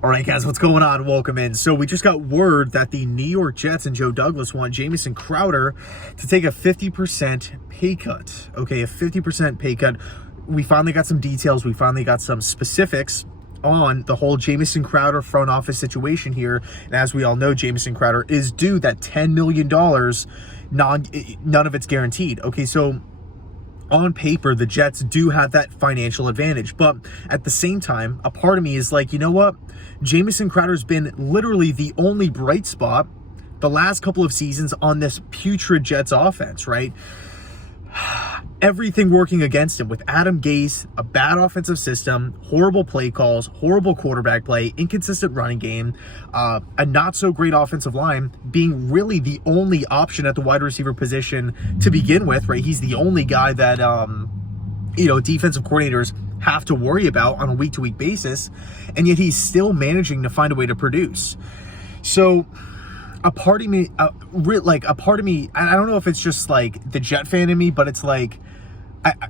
All right, guys, what's going on? Welcome in. So we just got word that the New York Jets and Joe Douglas want Jamison Crowder to take a 50% pay cut. Okay, a 50% pay cut. We finally got some details. We finally got some specifics on the whole Jamison Crowder front office situation here. And as we all know, Jamison Crowder is due that $10 million. None of it's guaranteed. Okay, so on paper, the Jets do have that financial advantage, but at the same time, a part of me is like, you know what? Jamison Crowder's been literally the only bright spot the last couple of seasons on this putrid Jets offense, right? Everything working against him with Adam Gase, a bad offensive system, horrible play calls, horrible quarterback play, inconsistent running game, a not so great offensive line being really the only option at the wide receiver position to begin with, right? He's the only guy that, defensive coordinators have to worry about on a week-to-week basis, and yet he's still managing to find a way to produce. So a part of me, I don't know if it's just like the Jet fan in me, but it's like,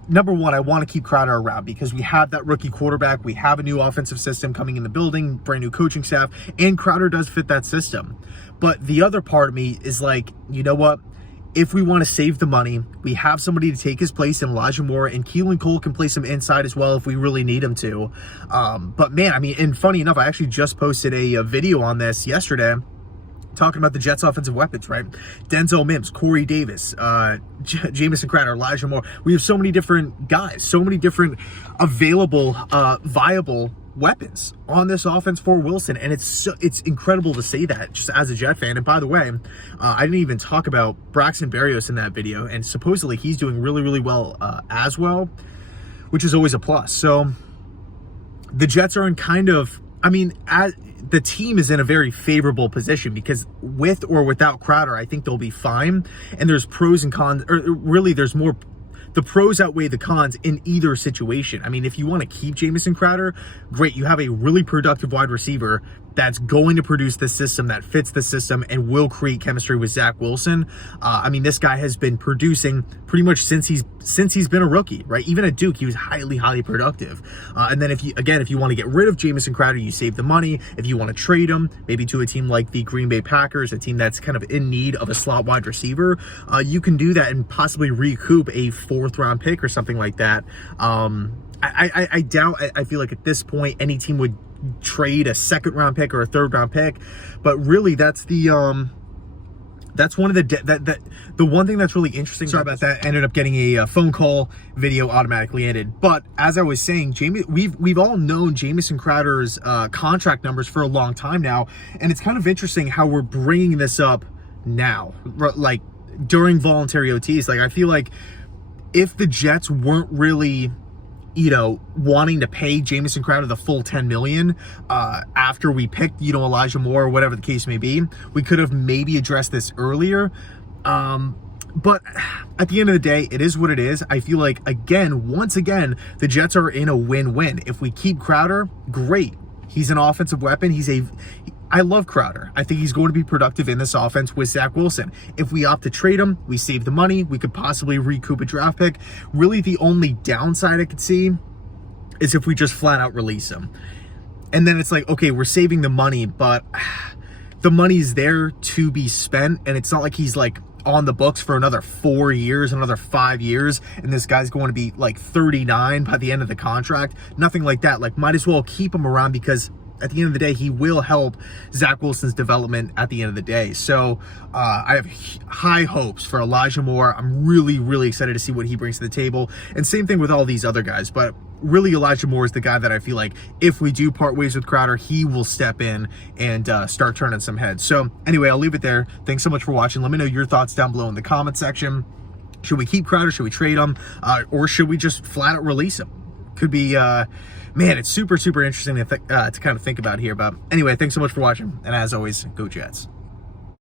number one, I want to keep Crowder around because we have that rookie quarterback. We have a new offensive system coming in the building, brand new coaching staff, and Crowder does fit that system. But the other part of me is like, you know what? If we want to save the money, we have somebody to take his place in Elijah Moore, and Keelan Cole can play some inside as well if we really need him to. But man, I mean, and funny enough, I actually just posted a video on this yesterday, talking about the Jets' offensive weapons, right? Denzel Mims, Corey Davis, Jamison Crowder, Elijah Moore. We have so many different guys, so many different available, viable weapons on this offense for Wilson, and it's incredible to say that just as a Jet fan. And by the way, I didn't even talk about Braxton Berrios in that video, and supposedly he's doing really, really well as well, which is always a plus. So the Jets are in kind of, the team is in a very favorable position because with or without Crowder, I think they'll be fine. And there's pros and cons, or really there's more. The pros outweigh the cons in either situation. I mean, if you want to keep Jamison Crowder, great. You have a really productive wide receiver that's going to produce the system that fits the system and will create chemistry with Zach Wilson. This guy has been producing pretty much since he's been a rookie, right? Even at Duke, he was highly productive. And then if you want to get rid of Jamison Crowder, you save the money. If you want to trade him, maybe to a team like the Green Bay Packers, a team that's kind of in need of a slot wide receiver, you can do that and possibly recoup a 4th round pick or something like that. I doubt, I feel like at this point, any team would trade a 2nd round pick or a 3rd round pick, but really that's one of the one thing that's really interesting. Sorry about that. Ended up getting a phone call. Video automatically ended. But as I was saying, we've all known Jamison Crowder's contract numbers for a long time now, and it's kind of interesting how we're bringing this up now, like during voluntary OTs. Like, I feel like if the Jets weren't really, wanting to pay Jamison Crowder the full $10 million after we picked, Elijah Moore or whatever the case may be, we could have maybe addressed this earlier. But at the end of the day, it is what it is. I feel like, once again, the Jets are in a win-win. If we keep Crowder, great. He's an offensive weapon. I love Crowder. I think he's going to be productive in this offense with Zach Wilson. If we opt to trade him, we save the money. We could possibly recoup a draft pick. Really, the only downside I could see is if we just flat out release him. And then it's like, okay, we're saving the money, but the money's there to be spent. And it's not like he's like on the books for another 4 years, another 5 years, and this guy's going to be like 39 by the end of the contract. Nothing like that. Like, might as well keep him around because at the end of the day, he will help Zach Wilson's development at the end of the day. So I have high hopes for Elijah Moore. I'm really excited to see what he brings to the table. And same thing with all these other guys. But really, Elijah Moore is the guy that I feel like if we do part ways with Crowder, he will step in and start turning some heads. So anyway, I'll leave it there. Thanks so much for watching. Let me know your thoughts down below in the comment section. Should we keep Crowder? Should we trade him? Or should we just flat out release him? Could be, man, it's super interesting to kind of think about here. But anyway, thanks so much for watching. And as always, go Jets.